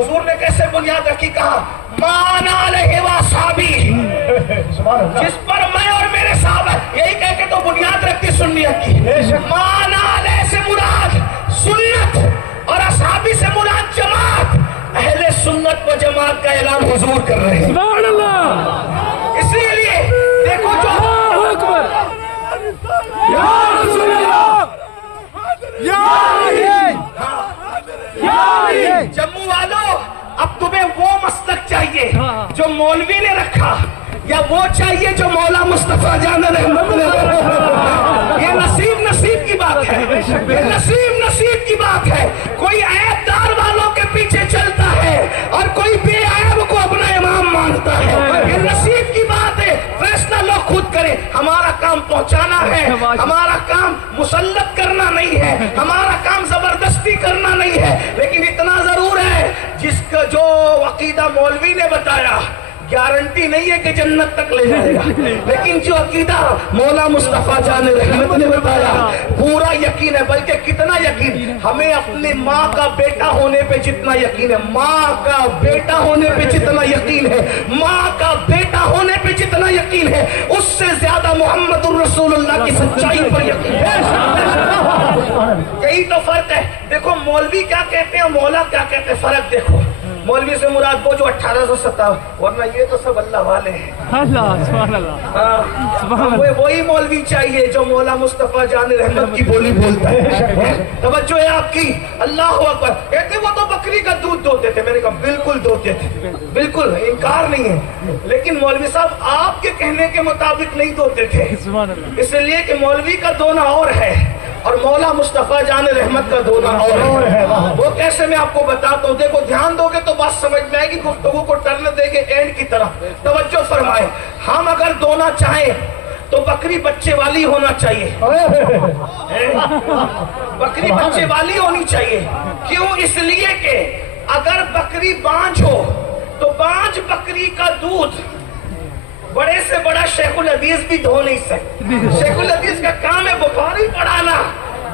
हुजूर ने कैसे बुनियाद रखी, कहा माना अलैहि वसाबी, जिस पर मैं और मेरे साहबा, यही कह के तो बुनियाद रखती सुन्नियत की। माना अलैहि से मुराद सुन्नत और असहाबी से मुराद जमात। अहले सुन्नत व जमात का ऐलान हुजूर कर रहे हैं। सुभान अल्लाह। इसीलिए देखो जो अल्लाहु अकबर, या रसूल अल्लाह, या जम्मू वालों, अब तुम्हें वो मसलक चाहिए जो मौलवी ने रखा, या वो चाहिए जो मौला मुस्तफा जान रहमत ने रखा? ये नसीब की बात है, ये नसीब की बात है। कोई ऐबदार वालों के पीछे चलता है और कोई बेऐब को अपना इमाम मानता है। ये नसीब की बात है, फैसला लोग खुद करें। हमारा काम पहुंचाना है, हमारा काम मुसल्लत करना नहीं है, हमारा काम जबरदस्ती करना नहीं है। लेकिन इतना जरूर है, जिसका जो अकीदा मौलवी ने बताया गारंटी नहीं है कि जन्नत तक ले जाएगा, लेकिन जो अकीदा मौला मुस्तफा जान रहमत ने बताया पूरा यकीन है। बल्कि कितना यकीन, हमें अपनी माँ का बेटा होने पे जितना यकीन है, माँ का बेटा होने पे जितना यकीन है, माँ का बेटा होने पे जितना यकीन है, उससे ज्यादा मोहम्मदुर रसूलुल्लाह की सच्चाई पर यकीन है। यही तो फर्क है। देखो मौलवी क्या कहते हैं, मौला क्या कहते हैं, फर्क देखो। मौलवी से मुराद वो जो 1857, वरना ये तो सब अल्लाह वाले हैं। अल्लाह, सुभान अल्लाह। वही मौलवी चाहिए जो मौला मुस्तफा जान रहमत की बोली बोलता है। तवज्जो है आपकी, अल्लाह अकबर। कहते वो तो बकरी का दूध दोते थे। मैंने कहा बिल्कुल दोते थे, बिल्कुल इनकार नहीं है, लेकिन मौलवी साहब आपके कहने के मुताबिक नहीं दोते थे, इसलिए कि मौलवी का दोना और है और मौला मुस्तफा जान रहमत का दोना और है। वो कैसे मैं आपको बताता हूँ। देखो ध्यान दोगे तो बात समझ में आएगी, गुफ्तगू को टर्न देंगे एंड की तरफ। तवज्जो फरमाए, हम अगर दोना चाहें तो बकरी बच्चे वाली होना चाहिए। बकरी बच्चे वाली होनी चाहिए। क्यों? इसलिए कि अगर बकरी बांझ हो तो बांझ बकरी का दूध बड़े से बड़ा शेखुल हदीस भी धो नहीं सकते। शेखुल हदीस का काम है बुखारी पढ़ाना,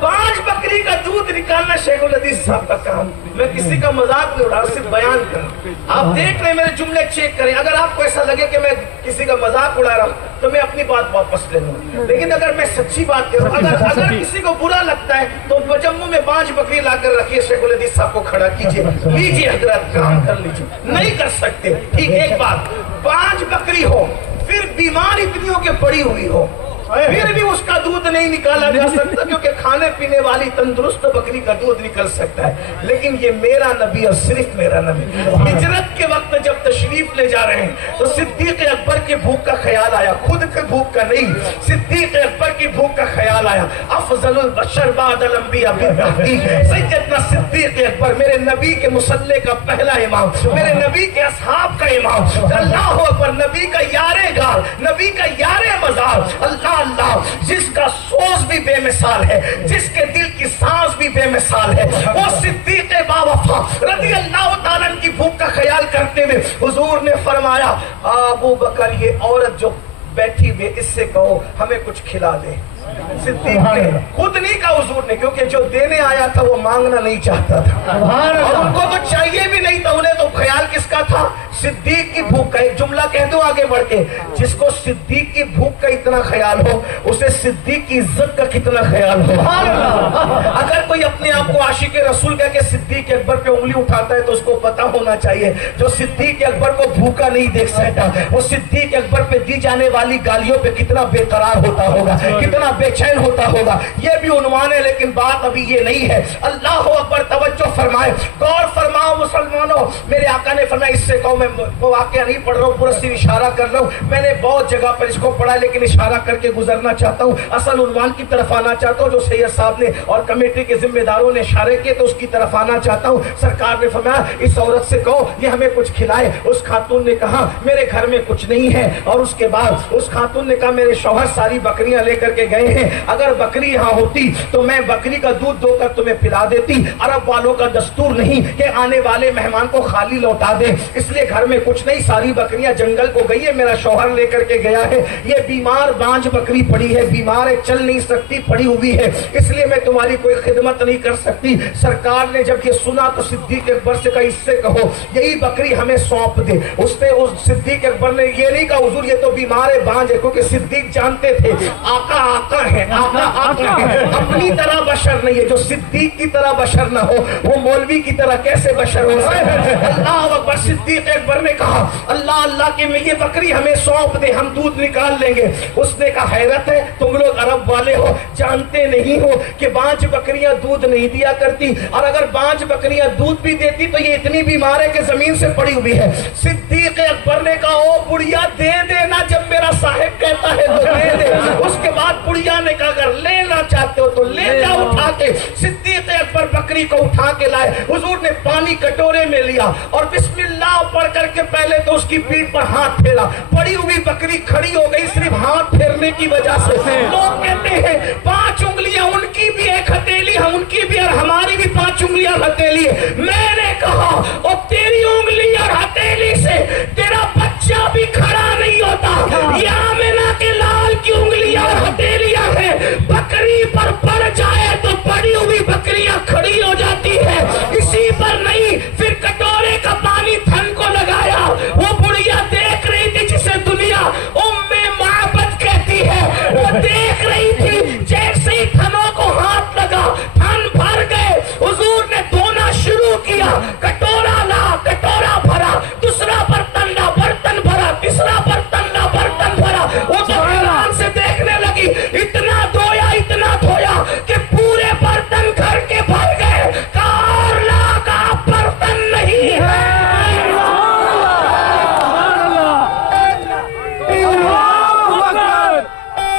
बांझ बकरी का दूध निकालना शेखुल हदीस साहब का काम। मैं किसी का मजाक नहीं उड़ा, सिर्फ बयान कर। आप देख रहे मेरे जुमले चेक करें। अगर आपको ऐसा लगे कि मैं किसी का मजाक उड़ा रहा हूँ तो मैं अपनी बात वापस ले लूँ, लेकिन अगर मैं सच्ची बात करूँ, अगर किसी को बुरा लगता है तो जम्मू में बांझ बकरी लाकर रखिए, शेखुल हदीस साहब को खड़ा कीजिए, लीजिए हजरत काम कर लीजिए। नहीं कर सकते, ठीक। एक बात, बांझ बकरी हो फिर बीमार इतनी हो के पड़ी हुई हो, फिर भी उसका दूध नहीं निकाला जा सकता, क्योंकि खाने पीने वाली तंदुरुस्त बकरी का दूध निकल सकता है। लेकिन ये मेरा नबी और सिर्फ मेरा नबी हिजरत के वक्त जब तशरीफ ले जा रहे हैं तो सिद्दीक अकबर की भूख का ख्याल आया, खुद के भूख का नहीं, सिद्दीक अकबर की भूख का ख्याल आया। अफजलुल बशर बादल अंबिया सैयदना सिद्दीक अकबर, मेरे नबी के मुसल्ले का पहला इमाम, मेरे नबी के असहाब का इमाम, अल्लाह अकबर, नबी का यारे गार, नबी का यारे मजार, अल्लाह अल्लाह, जिसका सोच भी बेमिसाल है, जिसके दिल की सांस भी बेमिसाल है, वो सिद्दीक बावफा रज़ी अल्लाह तआला की भूख का ख्याल करते हुए हुजूर ने फरमाया, अबू बकर ये औरत जो बैठी हुई, इससे कहो हमें कुछ खिला दे। सिद्दीक ने खुद नहीं कहा हुजूर ने, क्योंकि जो देने आया था वो मांगना नहीं चाहता था और उनको तो चाहिए भी नहीं था। उन्हें तो ख्याल किसका था? सिद्दीक की भूख का। एक जुमला कह दो आगे बढ़ के, जिसको सिद्दीक की भूख का इतना ख्याल हो उसे सिद्दीक की इज्जत का कितना ख्याल हो। अगर कोई अपने आप को आशिक रसूल कह के सिद्दीक अकबर पे उंगली उठाता है तो उसको पता होना चाहिए जो सिद्दीक अकबर को भूखा नहीं देख सकता, वो सिद्दीक अकबर पे दी जाने वाली गालियों पे कितना बेकरार होता होगा, कितना बेचैन होता होगा। ये भी उन्वान है, लेकिन बात अभी ये नहीं है। अल्लाह अकबर, तवज्जो फरमाए, गौर फरमाओ मुसलमानों। मेरे आका ने फरमाया, इससे कहो, मैं वो वाकया नहीं पढ़ रहा हूँ, पूरा सिर्फ इशारा कर रहा हूँ। मैंने बहुत जगह पर इसको पढ़ा, लेकिन इशारा करके गुजरना चाहता हूँ, असल उन्वान की तरफ आना चाहता हूँ जो सैयद साहब ने और कमेटी के जिम्मेदारों ने इशारे किए, तो उसकी तरफ आना चाहता हूँ। सरकार ने फरमाया, इस औरत से कहो ये हमें कुछ खिलाए। उस खातून ने कहा, मेरे घर में कुछ नहीं है। और उसके बाद उस खातून ने कहा, मेरे शौहर सारी बकरियां लेकर के गए हैं, अगर बकरी यहाँ होती तो मैं बकरी का दूध धोकर तुम्हें पिला देती। अरब वालों का दस्तूर नहीं कि आने वाले मेहमान को खाली लौटा दे, इसलिए घर में कुछ नहीं, सारी बकरियां जंगल को गई है, मेरा शौहर लेकर के गया है। ये बीमार बांझ बकरी पड़ी है, बीमार है, चल नहीं सकती, पड़ी हुई है, इसलिए मैं तुम्हारी कोई खिदमत नहीं कर सकती। सरकार ने जब ये सुना तो सिद्दीक अकबर से कहा इससे कहो यही बकरी हमें सौंप दे। उसने उस सिद्दीक अकबर ने ये नहीं कहा हुजूर ये तो बीमार है बांझ है, क्योंकि सिद्दीक जानते थे आका आका है, आका आका है, अपनी तरह बशर नहीं है। जो सिद्दीक की तरह बशर ना हो वो मौलवी की तरह कैसे बशर हो सकते। अल्लाह अकबर। सिद्दीक अकबर ने कहा अल्लाह अल्लाह के ये बकरी हमें सौंप दे, हम दूध निकाल लेंगे। उसने कहा हैरत है तुम लोग अरब वाले हो, जानते नहीं हो कि बांझ बकरियां दूध नहीं दिया करती, और अगर बांझ बकरियां दूध भी देती तो ये इतनी बीमार है कि जमीन से पड़ी हुई है। सिद्दीक अकबर ने कहा ओ बुढ़िया दे देना, जब मेरा साहिब कहता है तो दे दे। उसके बाद बुढ़िया ने कहा अगर लेना चाहते हो तो ले जाओ उठा के। सिद्दीक अकबर बकरी को उठा के लाए। हुजूर ने पानी कटोरे में लिया और बिस्मिल्लाह पढ़ करके पहले तो उसकी पीठ पर हाथ फेरा। पड़ी हुई बकरी खड़ी हो गई सिर्फ हाथ फेरने की वजह से। लोग कहते हैं 5